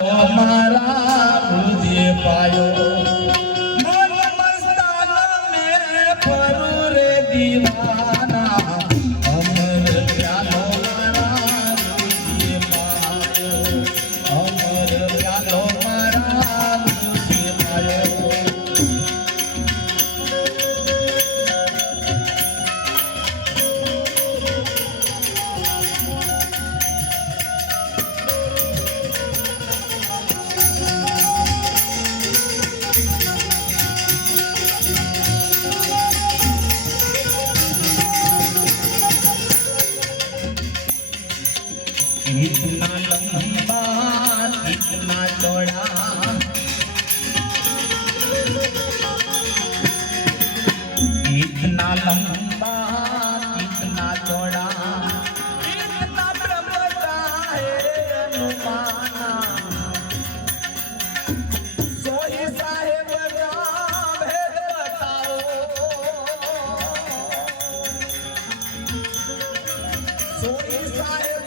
મારા તુજે પાયો મન મસ્તાન મેરે ફરું રે દીવાના અમર પ્યાલો મારા તુજે પાયો અમર પ્યાલો મારા તુજે પાયો इतना लंबा इतना चौड़ा इतना लंबा इतना चौड़ा इतना प्रबता है अनुमाना सोई साहेब का भेद बताओ सोई साहेब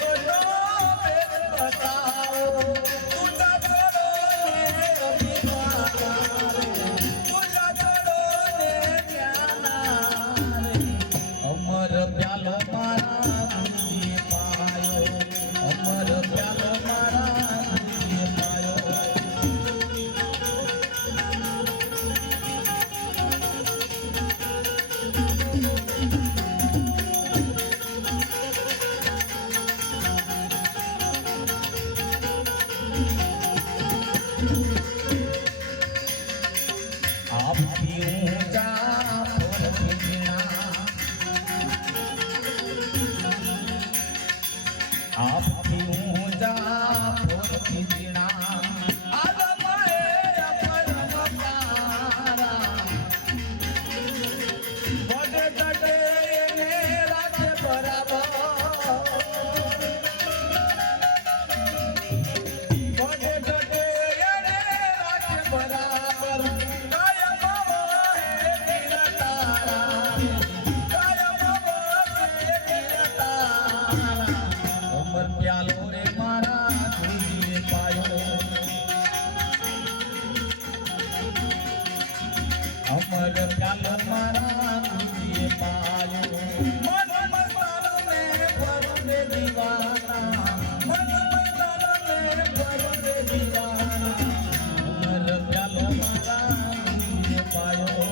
અમર પ્યાલો મારા તુજે પાયો મન મસ્તાન મે ફરું રે દીવાના મન મસ્તાન મે ફરું રે દીવાના અમર પ્યાલો મારા તુજે પાયો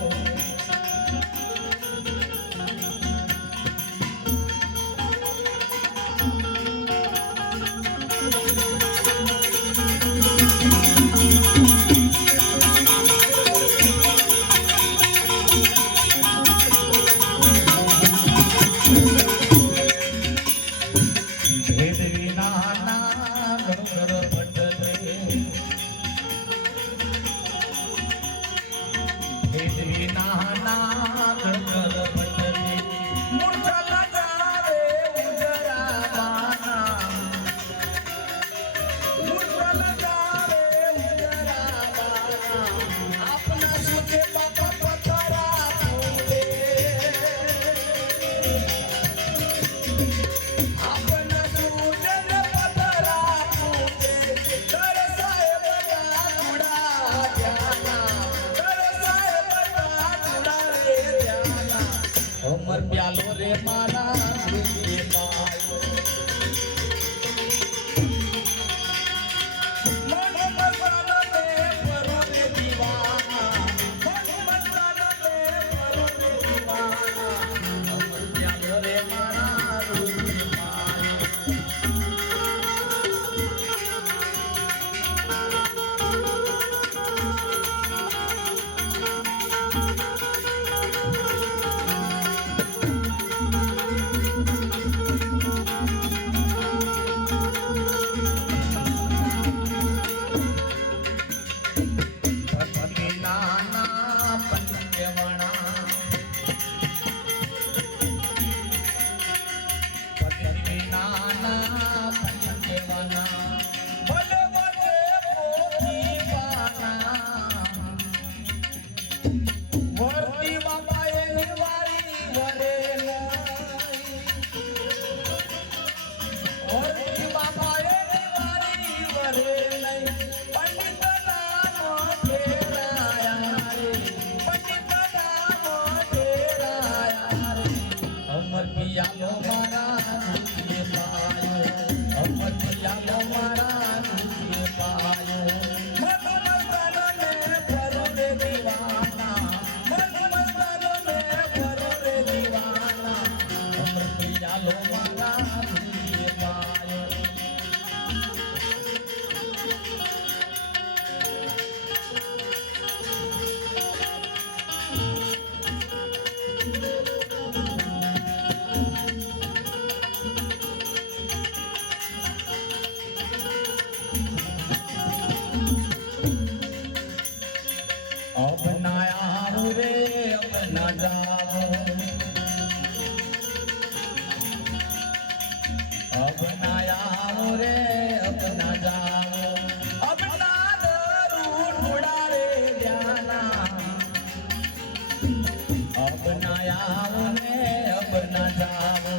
जाऊं मैं अब न जाऊं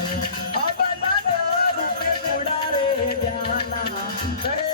अब न रूपे उड़ारे जाना कहे